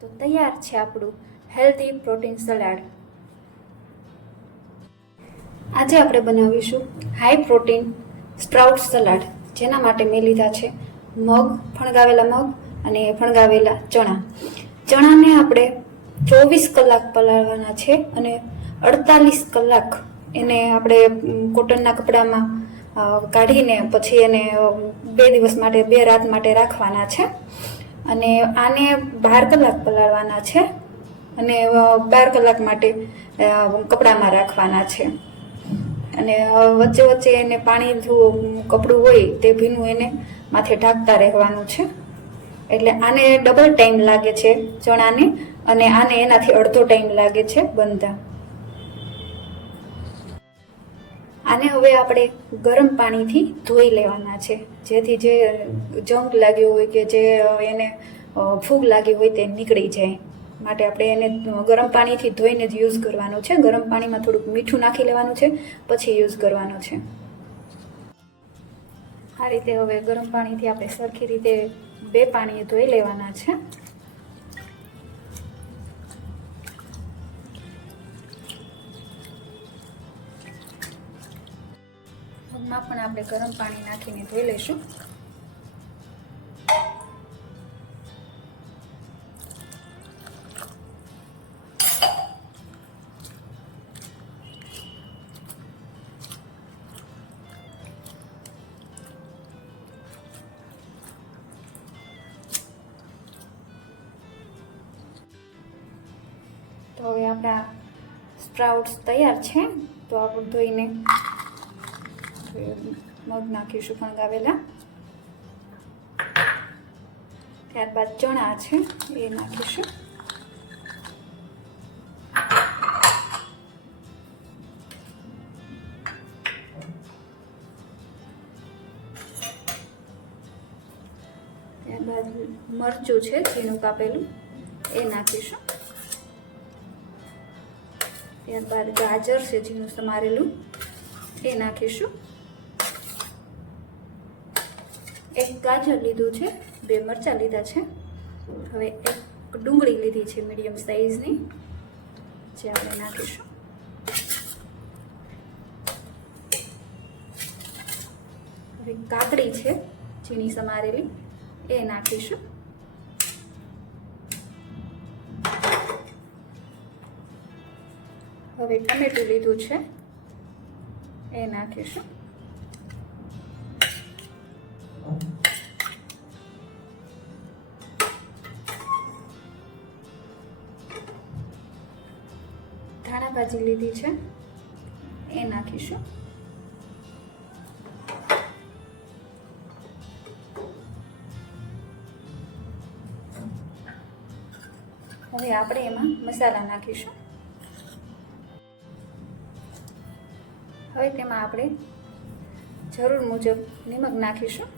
તો તૈયાર છે આપણું હેલ્ધી પ્રોટીન સલાડ. આજે આપણે બનાવીશું હાઈ પ્રોટીન સ્પ્રાઉટ સલાડ, જેના માટે મેં લીધા છે મગ, ફણગાવેલા મગ અને ફણગાવેલા ચણા. ચણાને આપણે 24 કલાક પલાળવાના છે અને 48 કલાક એને આપણે કોટનના કપડામાં કાઢીને પછી એને 2 દિવસ માટે 2 રાત માટે રાખવાના છે. અને આને 12 કલાક પલાળવાના છે અને 12 કલાક માટે કપડામાં રાખવાના છે. અને વચ્ચે વચ્ચે એને પાણી કપડું હોય તે ભીનું એને માથે ઢાંકતા રહેવાનું છે. એટલે આને ડબલ ટાઈમ લાગે છે ચણાને, અને આને એનાથી અડધો ટાઈમ લાગે છે બનતા. આને હવે આપણે ગરમ પાણીથી ધોઈ લેવાના છે, જેથી જે જંક લાગ્યું હોય કે જે એને ફૂગ લાગી હોય તે નીકળી જાય. માટે આપણે એને ગરમ પાણીથી ધોઈને જ યુઝ કરવાનું છે. ગરમ પાણીમાં થોડુંક મીઠું નાખી લેવાનું છે, પછી યુઝ કરવાનું છે. આ રીતે હવે ગરમ પાણીથી આપણે સરખી રીતે 2 પાણીએ ધોઈ લેવાના છે. મગમાં પણ આપણે ગરમ પાણી નાખીને ધોઈ લઈશું. તો હવે આપણા સ્પ્રાઉટ્સ તૈયાર છે. તો આપણે ધોઈને મગ નાખીશું ફણગાવેલા, ત્યારબાદ ચણા છે એ નાખીશું. ત્યારબાદ મરચું છે ઝીણું કાપેલું એ નાખીશું. ત્યારબાદ ગાજર છે ઝીણું સમારેલું એ નાખીશું. 1 ગાજર લીધું છે, 2 મરચાં લીધા છે. હવે 1 ડુંગળી લીધી છે મીડિયમ સાઈઝની, જે આપણે નાખીશું. હવે કાકડી છે ઝીણી સમારેલી એ નાખીશું. હવે ટમેટું લીધું છે એ નાખીશું. ધાણા ભાજી લીધી છે એ નાખીશું. હવે આપણે એમાં મસાલા નાખીશું. હવે તેમાં આપણે જરૂર મુજબ નિમક નાખીશું.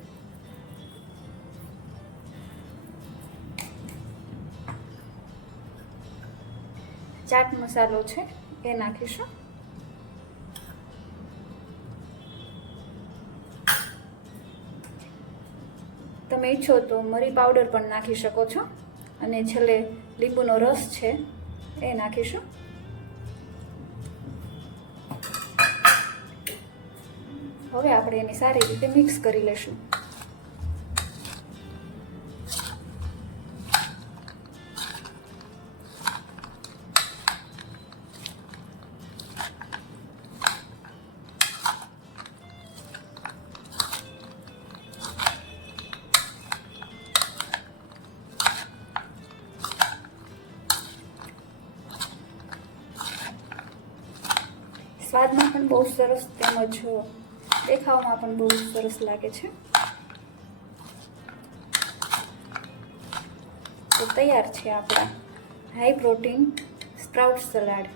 ચાટ મસાલો છે એ નાખીશું. તમે ઈચ્છો તો મરી પાવડર પણ નાખી શકો છો. અને છેલ્લે લીંબુનો રસ છે એ નાખીશું. હવે આપણે એને સારી રીતે મિક્સ કરી લઈશું. સ્વાદમાં પણ બહુ સરસ, તેમજ દેખાવમાં પણ બહુ સરસ લાગે છે. તો તૈયાર છે આપણા હાઈ પ્રોટીન સ્પ્રાઉટ સલાડ.